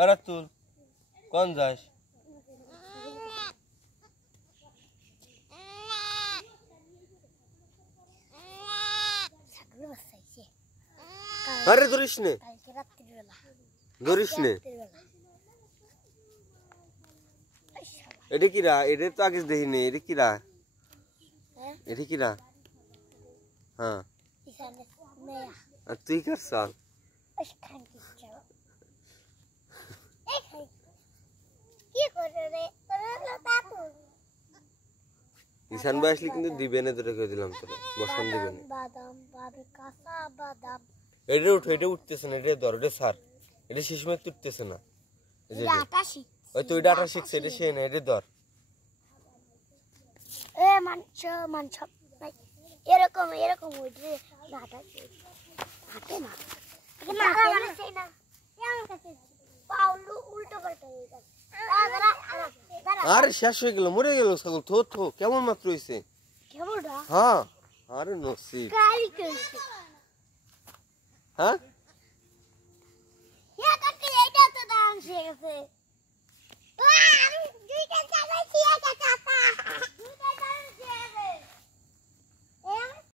अरे तू कौन जास अरे धरिस ने এটা কিরা এটা তো আগে দেখিনি এটা কিরা এটা কিরা হ্যাঁ আর তুই করছ ঈশান ভাই আসলে কিন্তু দিবে না তো রেখে দিলাম তোরে বসন দিবে না বাদাম কাঁচা বাদাম এটা উঠো এটা উঠতেছে না এটা ধর এটা স্যার এটা শিশমে উঠতেছে না এই যে ওই তুই ডাটা শিখছ এটা সে না এটা ধর এ মানছ ভাই এরকম এরকম উঠে ডাটা হাতে না না সেই না এমন কাছে পাউলু উল্টো পাল্টা হয়ে গেছে আরে শেষ হয়ে গেল মরে গেল ছাগল থো থো কেমন মাত্র হইছে কেমনটা হ্যাঁ আরে নসিব কাই কইছে হ্যাঁ ইয়া কাটে এইটা তো দাম শেষ গেছে আমি দুইটা চাইছি একটা চাপা